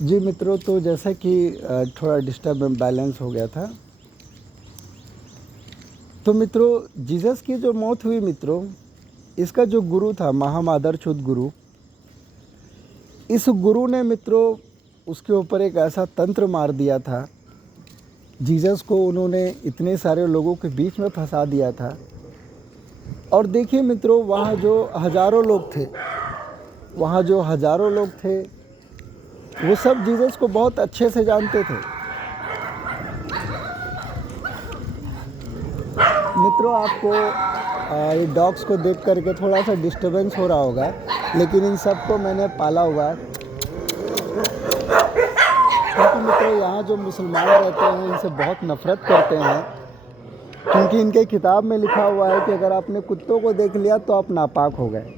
जी मित्रों, तो जैसा कि थोड़ा डिस्टर्ब बैलेंस हो गया था। तो मित्रों, जीसस की जो मौत हुई मित्रों, इसका जो गुरु था महामादरचोद गुरु, इस गुरु ने मित्रों उसके ऊपर एक ऐसा तंत्र मार दिया था। जीसस को उन्होंने इतने सारे लोगों के बीच में फंसा दिया था। और देखिए मित्रों, वहाँ जो हज़ारों लोग थे, वो सब जीसस को बहुत अच्छे से जानते थे। मित्रों, आपको ये डॉग्स को देख करके थोड़ा सा डिस्टर्बेंस हो रहा होगा, लेकिन इन सबको मैंने पाला हुआ है। क्योंकि मित्रों, यहाँ जो मुसलमान रहते हैं इनसे बहुत नफ़रत करते हैं, क्योंकि इनके किताब में लिखा हुआ है कि अगर आपने कुत्तों को देख लिया तो आप नापाक हो गए।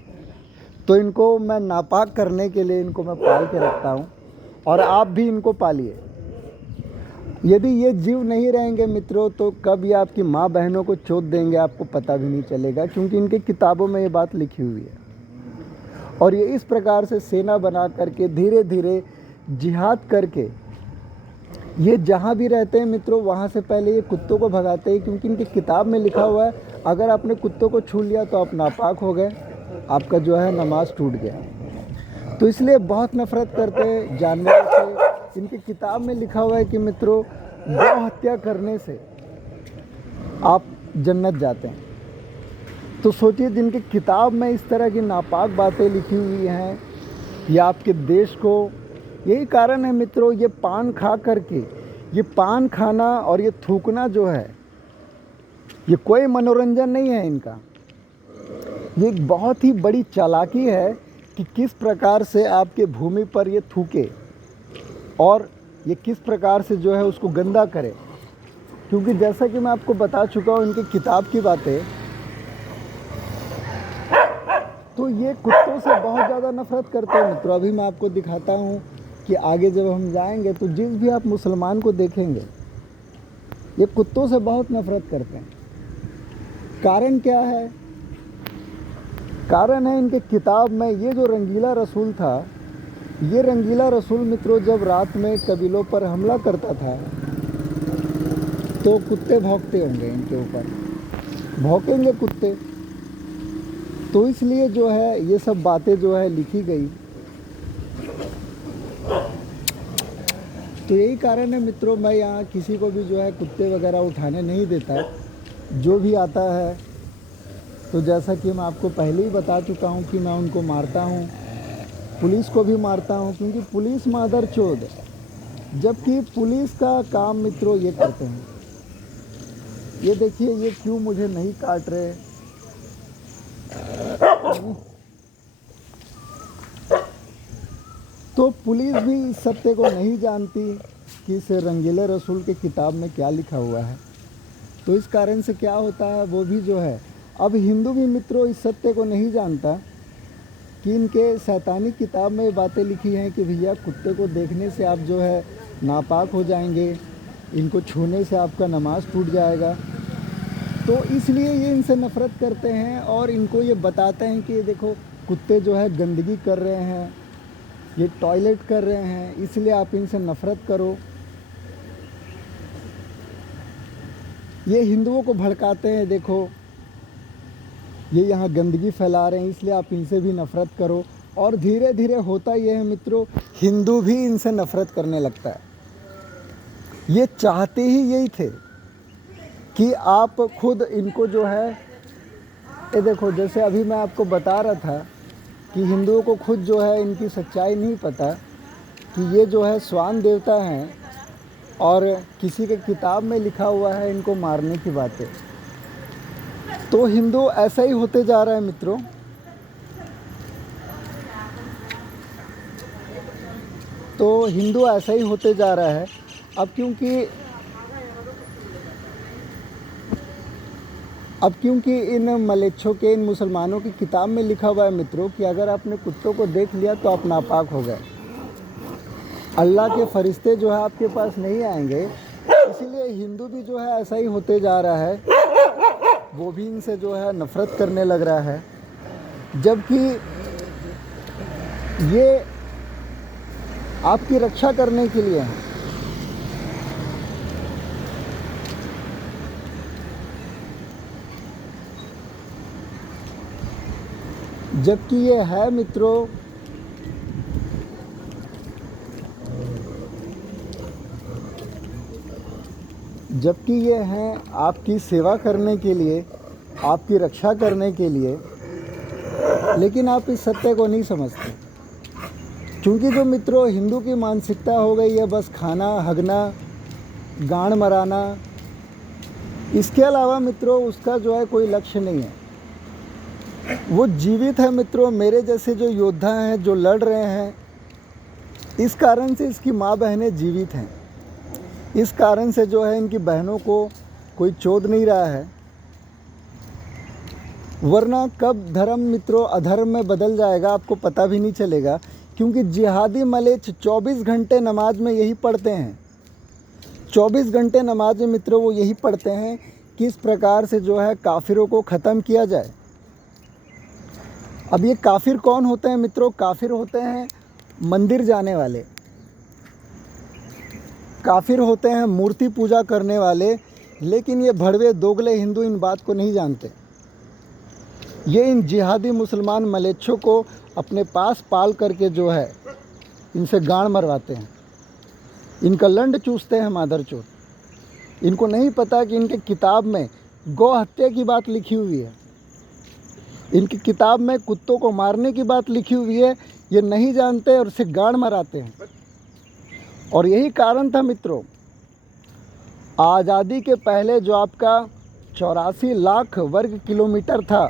तो इनको मैं नापाक करने के लिए इनको मैं पाल के रखता हूँ, और आप भी इनको पालिए। यदि ये जीव नहीं रहेंगे मित्रों, तो कब ये आपकी माँ बहनों को चोट देंगे आपको पता भी नहीं चलेगा, क्योंकि इनके किताबों में ये बात लिखी हुई है। और ये इस प्रकार से सेना बना करके धीरे धीरे जिहाद करके ये जहाँ भी रहते हैं मित्रों, वहाँ से पहले ये कुत्तों को भगाते हैं, क्योंकि इनकी किताब में लिखा हुआ है अगर आपने कुत्तों को छू लिया तो आप नापाक हो गए, आपका जो है नमाज टूट गया। तो इसलिए बहुत नफ़रत करते हैं जानवरों से। इनकी किताब में लिखा हुआ है कि मित्रों, गौ हत्या करने से आप जन्नत जाते हैं। तो सोचिए, जिनकी किताब में इस तरह की नापाक बातें लिखी हुई हैं, ये आपके देश को, यही कारण है मित्रों, ये पान खा करके, ये पान खाना और ये थूकना जो है, ये कोई मनोरंजन नहीं है इनका। ये एक बहुत ही बड़ी चालाकी है कि किस प्रकार से आपके भूमि पर ये थूके और ये किस प्रकार से जो है उसको गंदा करे। क्योंकि जैसा कि मैं आपको बता चुका हूँ इनकी किताब की बातें, तो ये कुत्तों से बहुत ज़्यादा नफ़रत करते हैं मित्रों। अभी मैं आपको दिखाता हूँ कि आगे जब हम जाएंगे तो जिस भी आप मुसलमान को देखेंगे, ये कुत्तों से बहुत नफ़रत करते हैं। कारण क्या है? कारण है इनके किताब में ये जो रंगीला रसूल था, ये रंगीला रसूल मित्रों जब रात में कबीलों पर हमला करता था तो कुत्ते भौंकते होंगे, इनके ऊपर भौंकेंगे कुत्ते। तो इसलिए जो है ये सब बातें जो है लिखी गई। तो यही कारण है मित्रों, मैं यहाँ किसी को भी जो है कुत्ते वगैरह उठाने नहीं देता। जो भी आता है, तो जैसा कि मैं आपको पहले ही बता चुका हूँ कि मैं उनको मारता हूँ, पुलिस को भी मारता हूँ, क्योंकि पुलिस मादरचोद है। जबकि पुलिस का काम मित्रों ये करते हैं। ये देखिए, ये क्यों मुझे नहीं काट रहे। तो पुलिस भी इस सत्य को नहीं जानती कि इस रंगीले रसूल के किताब में क्या लिखा हुआ है। तो इस कारण से क्या होता है, वो भी जो है, अब हिंदू भी मित्रों इस सत्य को नहीं जानता कि इनके शैतानी किताब में ये बातें लिखी हैं कि भैया कुत्ते को देखने से आप जो है नापाक हो जाएंगे, इनको छूने से आपका नमाज टूट जाएगा। तो इसलिए ये इनसे नफ़रत करते हैं और इनको ये बताते हैं कि ये देखो कुत्ते जो है गंदगी कर रहे हैं, ये टॉयलेट कर रहे हैं, इसलिए आप इनसे नफ़रत करो। ये हिंदुओं को भड़काते हैं, देखो ये यहाँ गंदगी फैला रहे हैं, इसलिए आप इनसे भी नफ़रत करो। और धीरे धीरे होता ये है मित्रों, हिंदू भी इनसे नफ़रत करने लगता है। ये चाहते ही यही थे कि आप खुद इनको जो है, ये देखो, जैसे अभी मैं आपको बता रहा था कि हिंदुओं को खुद जो है इनकी सच्चाई नहीं पता कि ये जो है स्वान देवता हैं, और किसी के किताब में लिखा हुआ है इनको मारने की बातें। तो हिंदू ऐसा ही होते जा रहा है मित्रों। तो हिंदू ऐसा ही होते जा रहा है। अब क्योंकि इन मलेच्छों के, इन मुसलमानों की किताब में लिखा हुआ है मित्रों कि अगर आपने कुत्तों को देख लिया तो आप नापाक हो गए, अल्लाह के फरिश्ते जो है आपके पास नहीं आएंगे। इसीलिए हिंदू भी जो है ऐसा ही होते जा रहा है, वो भी इनसे जो है नफ़रत करने लग रहा है। जबकि आपकी रक्षा करने के लिए हैं। जबकि ये है मित्रों जबकि ये हैं आपकी सेवा करने के लिए, आपकी रक्षा करने के लिए, लेकिन आप इस सत्य को नहीं समझते। क्योंकि जो मित्रों हिंदू की मानसिकता हो गई है बस खाना, हगना, गांड मराना, इसके अलावा मित्रों उसका जो है कोई लक्ष्य नहीं है। वो जीवित है मित्रों, मेरे जैसे जो योद्धा हैं जो लड़ रहे हैं, इस कारण से इसकी माँ बहनें जीवित हैं। इस कारण से जो है इनकी बहनों को कोई चोद नहीं रहा है। वरना कब धर्म मित्रों अधर्म में बदल जाएगा आपको पता भी नहीं चलेगा। क्योंकि जिहादी मलेच्छ 24 घंटे नमाज में यही पढ़ते हैं, 24 घंटे नमाज में मित्रों वो यही पढ़ते हैं किस प्रकार से जो है काफिरों को ख़त्म किया जाए। अब ये काफिर कौन होते हैं मित्रों? काफिर होते हैं मंदिर जाने वाले, काफिर होते हैं मूर्ति पूजा करने वाले। लेकिन ये भड़वे दोगले हिंदू इन बात को नहीं जानते। ये इन जिहादी मुसलमान मलेच्छों को अपने पास पाल करके जो है इनसे गांड मरवाते हैं, इनका लंड चूसते हैं मादरचोद। इनको नहीं पता कि इनके किताब में गौ हत्या की बात लिखी हुई है, इनकी किताब में कुत्तों को मारने की बात लिखी हुई है। ये नहीं जानते और उसे गांड मराते हैं। और यही कारण था मित्रों, आज़ादी के पहले जो आपका 84 लाख वर्ग किलोमीटर था,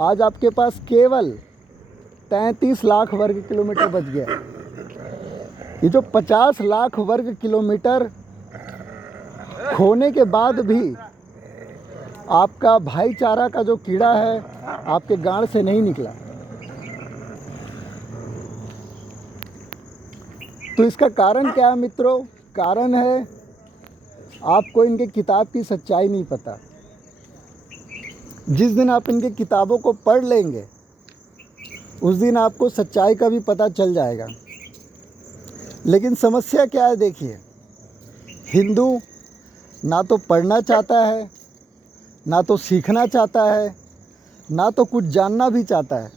आज आपके पास केवल 33 लाख वर्ग किलोमीटर बच गया। ये जो 50 लाख वर्ग किलोमीटर खोने के बाद भी आपका भाईचारा का जो कीड़ा है आपके गांड से नहीं निकला। तो इसका कारण क्या है मित्रों? कारण है आपको इनके किताब की सच्चाई नहीं पता। जिस दिन आप इनके किताबों को पढ़ लेंगे उस दिन आपको सच्चाई का भी पता चल जाएगा। लेकिन समस्या क्या है देखिए, हिंदू ना तो पढ़ना चाहता है, ना तो सीखना चाहता है, ना तो कुछ जानना भी चाहता है।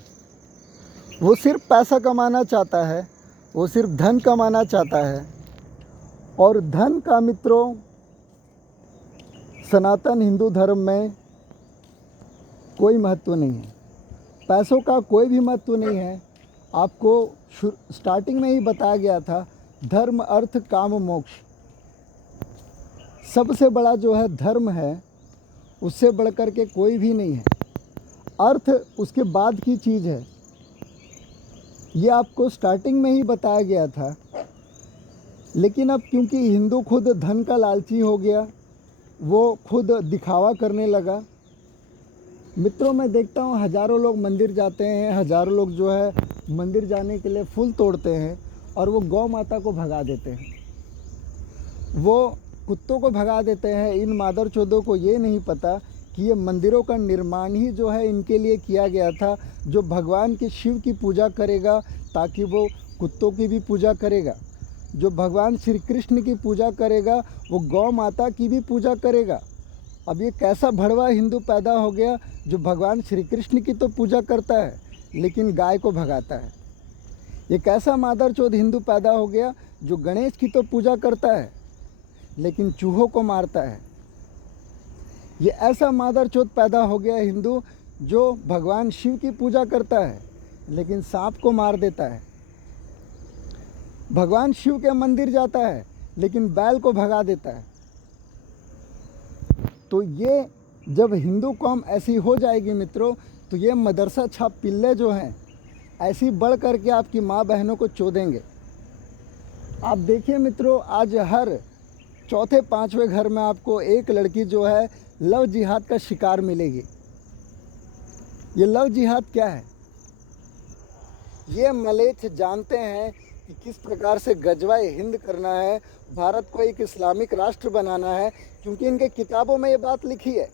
वो सिर्फ पैसा कमाना चाहता है, वो सिर्फ धन कमाना चाहता है। और धन का मित्रों सनातन हिंदू धर्म में कोई महत्व नहीं है, पैसों का कोई भी महत्व नहीं है। आपको स्टार्टिंग में ही बताया गया था, धर्म अर्थ काम मोक्ष, सबसे बड़ा जो है धर्म है, उससे बढ़कर के कोई भी नहीं है। अर्थ उसके बाद की चीज़ है, ये आपको स्टार्टिंग में ही बताया गया था। लेकिन अब क्योंकि हिंदू खुद धन का लालची हो गया, वो खुद दिखावा करने लगा। मित्रों मैं देखता हूँ हज़ारों लोग मंदिर जाते हैं, हज़ारों लोग जो है मंदिर जाने के लिए फूल तोड़ते हैं और वो गौ माता को भगा देते हैं, वो कुत्तों को भगा देते हैं। इन मादरचोदों को ये नहीं पता कि ये मंदिरों का निर्माण ही जो है इनके लिए किया गया था। जो भगवान के शिव की पूजा करेगा ताकि वो कुत्तों की भी पूजा करेगा, जो भगवान श्री कृष्ण की पूजा करेगा वो गौ माता की भी पूजा करेगा। अब ये कैसा भड़वा हिंदू पैदा हो गया जो भगवान श्री कृष्ण की तो पूजा करता है लेकिन गाय को भगाता है। ये कैसा मादरचोद हिंदू पैदा हो गया जो गणेश की तो पूजा करता है लेकिन चूहों को मारता है। ये ऐसा मादरचोद पैदा हो गया हिंदू जो भगवान शिव की पूजा करता है लेकिन सांप को मार देता है, भगवान शिव के मंदिर जाता है लेकिन बैल को भगा देता है। तो ये जब हिंदू कौम ऐसी हो जाएगी मित्रों, तो ये मदरसा छाप पिल्ले जो हैं ऐसी बढ़ करके आपकी माँ बहनों को चोदेंगे। आप देखिए मित्रों, आज हर चौथे पांचवें घर में आपको एक लड़की जो है लव जिहाद का शिकार मिलेगी। ये लव जिहाद क्या है? ये मलेच्छ जानते हैं कि किस प्रकार से गजवाए हिंद करना है, भारत को एक इस्लामिक राष्ट्र बनाना है, क्योंकि इनके किताबों में ये बात लिखी है।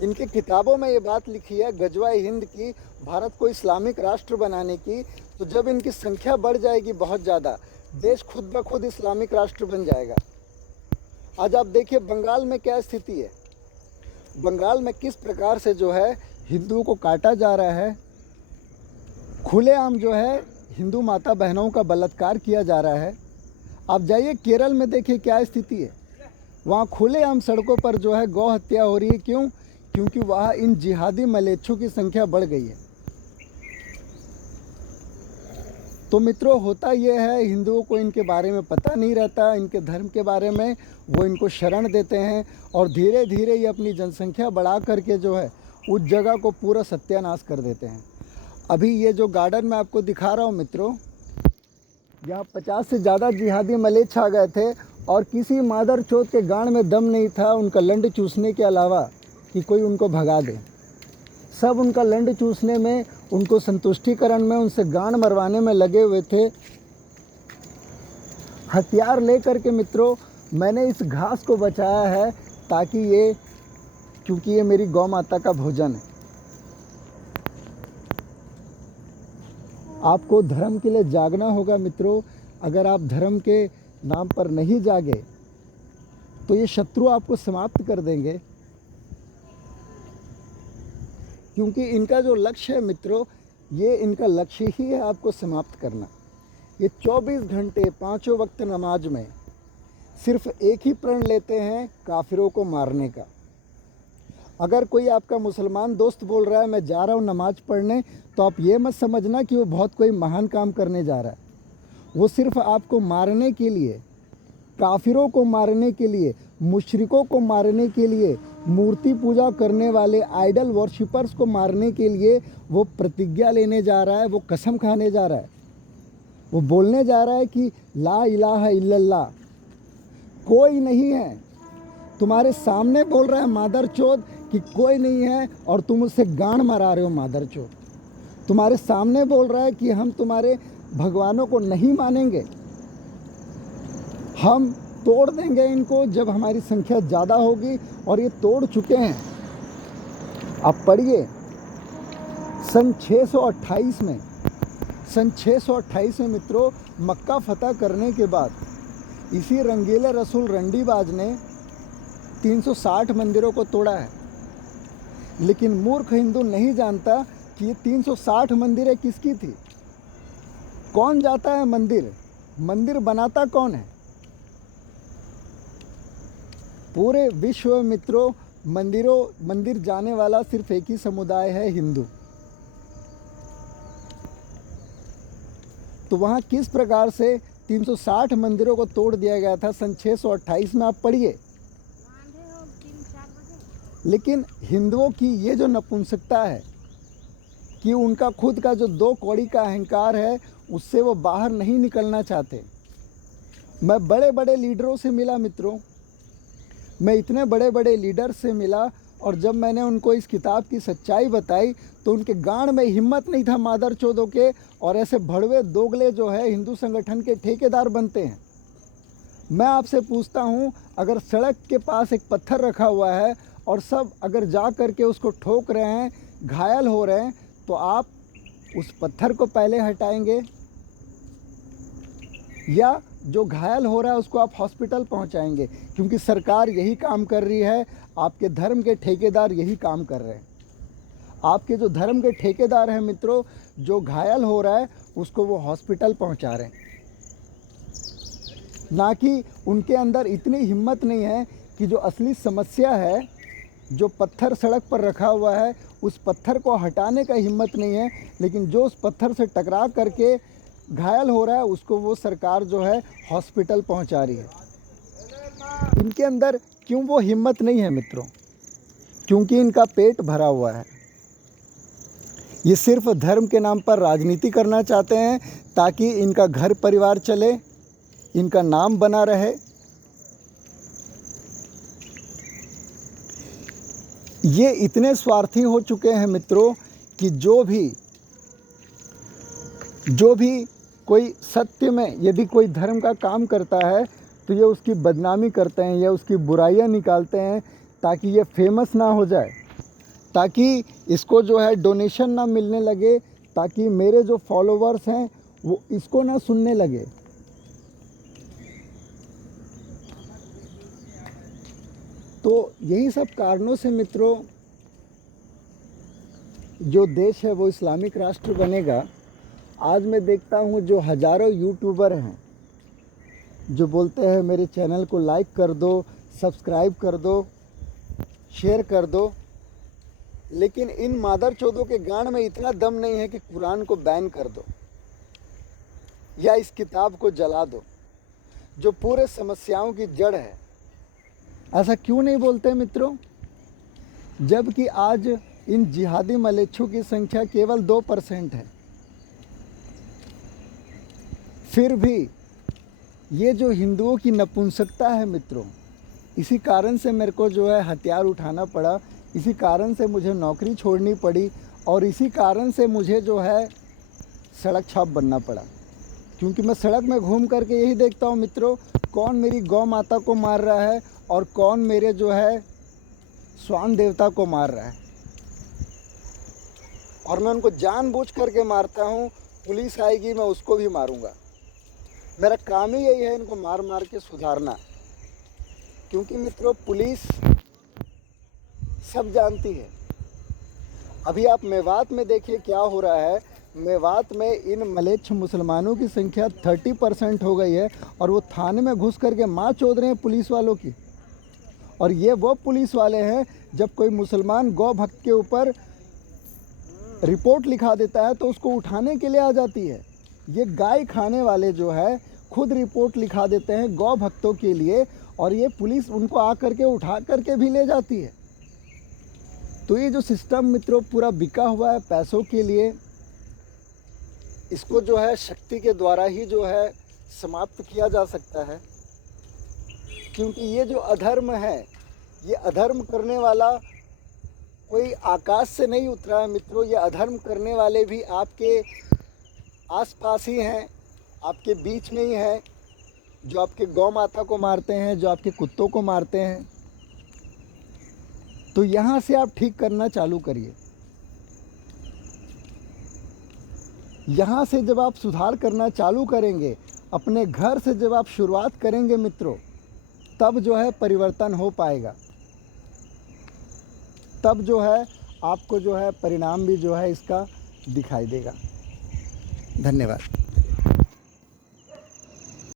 इनकी किताबों में ये बात लिखी है गजवा हिंद की, भारत को इस्लामिक राष्ट्र बनाने की। तो जब इनकी संख्या बढ़ जाएगी बहुत ज़्यादा, देश खुद ब खुद इस्लामिक राष्ट्र बन जाएगा। आज आप देखिए बंगाल में क्या स्थिति है, बंगाल में किस प्रकार से जो है हिंदुओं को काटा जा रहा है, खुलेआम जो है हिंदू माता बहनों का बलात्कार किया जा रहा है। आप जाइए केरल में देखिए क्या स्थिति है, वहाँ खुलेआम सड़कों पर जो है गौ हत्या हो रही है। क्यों? क्योंकि वहाँ इन जिहादी मलेच्छों की संख्या बढ़ गई है। तो मित्रों, होता यह है हिंदुओं को इनके बारे में पता नहीं रहता, इनके धर्म के बारे में। वो इनको शरण देते हैं और धीरे धीरे ये अपनी जनसंख्या बढ़ा करके जो है उस जगह को पूरा सत्यानाश कर देते हैं। अभी ये जो गार्डन मैं आपको दिखा रहा हूँ मित्रों, यहाँ 50 से ज़्यादा जिहादी मलेच्छ आ गए थे और किसी मादर चोद के गांड में दम नहीं था उनका लंड चूसने के अलावा कि कोई उनको भगा दे। सब उनका लंड चूसने में, उनको संतुष्टिकरण में, उनसे गांड मरवाने में लगे हुए थे। हथियार लेकर के मित्रों मैंने इस घास को बचाया है ताकि ये, क्योंकि ये मेरी गौ माता का भोजन है। आपको धर्म के लिए जागना होगा मित्रों। अगर आप धर्म के नाम पर नहीं जागे तो ये शत्रु आपको समाप्त कर देंगे, क्योंकि इनका जो लक्ष्य है मित्रों, ये इनका लक्ष्य ही है आपको समाप्त करना। ये 24 घंटे 5 वक्त नमाज में सिर्फ एक ही प्रण लेते हैं, काफिरों को मारने का। अगर कोई आपका मुसलमान दोस्त बोल रहा है मैं जा रहा हूँ नमाज पढ़ने, तो आप ये मत समझना कि वो बहुत कोई महान काम करने जा रहा है। वो सिर्फ आपको मारने के लिए, काफिरों को मारने के लिए, मुशरिकों को मारने के लिए, मूर्ति पूजा करने वाले आइडल वर्शिपर्स को मारने के लिए वो प्रतिज्ञा लेने जा रहा है, वो कसम खाने जा रहा है। वो बोलने जा रहा है कि ला इलाहा इल्लल्लाह, कोई नहीं है। तुम्हारे सामने बोल रहा है मादर चोद कि कोई नहीं है और तुम उससे गांड मरा रहे हो मादर चोद। तुम्हारे सामने बोल रहा है कि हम तुम्हारे भगवानों को नहीं मानेंगे, हम तोड़ देंगे इनको जब हमारी संख्या ज़्यादा होगी, और ये तोड़ चुके हैं। आप पढ़िए सन 628 में, सन 628 में मित्रों मक्का फतह करने के बाद इसी रंगीले रसूल रंडीबाज ने 360 मंदिरों को तोड़ा है। लेकिन मूर्ख हिंदू नहीं जानता कि ये 360 मंदिरें किसकी थी। कौन जाता है मंदिर, मंदिर बनाता कौन है? पूरे विश्व में मित्रों मंदिर जाने वाला सिर्फ एक ही समुदाय है, हिंदू। तो वहाँ किस प्रकार से 360 मंदिरों को तोड़ दिया गया था सन 628 में, आप पढ़िए। लेकिन हिंदुओं की ये जो नपुंसकता है कि उनका खुद का जो 2 कौड़ी का अहंकार है, उससे वो बाहर नहीं निकलना चाहते। मैं बड़े बड़े लीडरों से मिला मित्रों, मैं इतने बड़े बड़े लीडर से मिला, और जब मैंने उनको इस किताब की सच्चाई बताई तो उनके गांड में हिम्मत नहीं था मादर चोदों के, और ऐसे भड़वे दोगले जो है हिंदू संगठन के ठेकेदार बनते हैं। मैं आपसे पूछता हूँ, अगर सड़क के पास एक पत्थर रखा हुआ है और सब अगर जा कर के उसको ठोक रहे हैं, घायल हो रहे हैं, तो आप उस पत्थर को पहले हटाएंगे या जो घायल हो रहा है उसको आप हॉस्पिटल पहुंचाएंगे? क्योंकि सरकार यही काम कर रही है, आपके धर्म के ठेकेदार यही काम कर रहे हैं। आपके जो धर्म के ठेकेदार हैं मित्रों, जो घायल हो रहा है उसको वो हॉस्पिटल पहुंचा रहे हैं, ना कि उनके अंदर इतनी हिम्मत नहीं है कि जो असली समस्या है, जो पत्थर सड़क पर रखा हुआ है, उस पत्थर को हटाने का हिम्मत नहीं है, लेकिन जो उस पत्थर से टकरा करके घायल हो रहा है उसको वो सरकार जो है हॉस्पिटल पहुंचा रही है। इनके अंदर क्यों वो हिम्मत नहीं है मित्रों? क्योंकि इनका पेट भरा हुआ है। ये सिर्फ धर्म के नाम पर राजनीति करना चाहते हैं ताकि इनका घर परिवार चले, इनका नाम बना रहे। ये इतने स्वार्थी हो चुके हैं मित्रों कि जो भी कोई सत्य में यदि कोई धर्म का काम करता है तो ये उसकी बदनामी करते हैं या उसकी बुराइयां निकालते हैं ताकि ये फेमस ना हो जाए। ताकि इसको जो है डोनेशन ना मिलने लगे, ताकि मेरे जो फॉलोवर्स हैं वो इसको ना सुनने लगे। तो यही सब कारणों से मित्रों जो देश है वो इस्लामिक राष्ट्र बनेगा। आज मैं देखता हूँ जो हज़ारों यूट्यूबर हैं जो बोलते हैं मेरे चैनल को लाइक कर दो, सब्सक्राइब कर दो, शेयर कर दो, लेकिन इन मादरचोदों के गांड में इतना दम नहीं है कि कुरान को बैन कर दो या इस किताब को जला दो जो पूरे समस्याओं की जड़ है। ऐसा क्यों नहीं बोलते मित्रों? जबकि आज इन जिहादी मलेच्छों की संख्या केवल 2% है। फिर भी ये जो हिंदुओं की नपुंसकता है मित्रों, इसी कारण से मेरे को जो है हथियार उठाना पड़ा, इसी कारण से मुझे नौकरी छोड़नी पड़ी और इसी कारण से मुझे जो है सड़क छाप बनना पड़ा। क्योंकि मैं सड़क में घूम करके यही देखता हूँ मित्रों, कौन मेरी गौ माता को मार रहा है और कौन मेरे जो है स्वान देवता को मार रहा है, और मैं उनको जानबूझ करके मारता हूँ। पुलिस आएगी मैं उसको भी मारूंगा। मेरा काम ही यही है, इनको मार मार के सुधारना। क्योंकि मित्रों पुलिस सब जानती है। अभी आप मेवात में देखिए क्या हो रहा है। मेवात में इन मलेच्छ मुसलमानों की संख्या 30% हो गई है और वो थाने में घुस करके माँ चोद रहे हैं पुलिस वालों की। और ये वो पुलिस वाले हैं, जब कोई मुसलमान गौ भक्त के ऊपर रिपोर्ट लिखा देता है तो उसको उठाने के लिए आ जाती है। ये गाय खाने वाले जो है खुद रिपोर्ट लिखा देते हैं गौ भक्तों के लिए, और ये पुलिस उनको आ करके उठा करके भी ले जाती है। तो ये जो सिस्टम मित्रों पूरा बिका हुआ है पैसों के लिए, इसको जो है शक्ति के द्वारा ही जो है समाप्त किया जा सकता है। क्योंकि ये जो अधर्म है, ये अधर्म करने वाला कोई आकाश से नहीं उतरा है मित्रों। ये अधर्म करने वाले भी आपके आसपास ही हैं, आपके बीच में ही हैं, जो आपके गौ माता को मारते हैं, जो आपके कुत्तों को मारते हैं। तो यहाँ से आप ठीक करना चालू करिए। यहाँ से जब आप सुधार करना चालू करेंगे, अपने घर से जब आप शुरुआत करेंगे मित्रों, तब जो है परिवर्तन हो पाएगा। तब जो है आपको जो है परिणाम भी जो है इसका दिखाई देगा। धन्यवाद।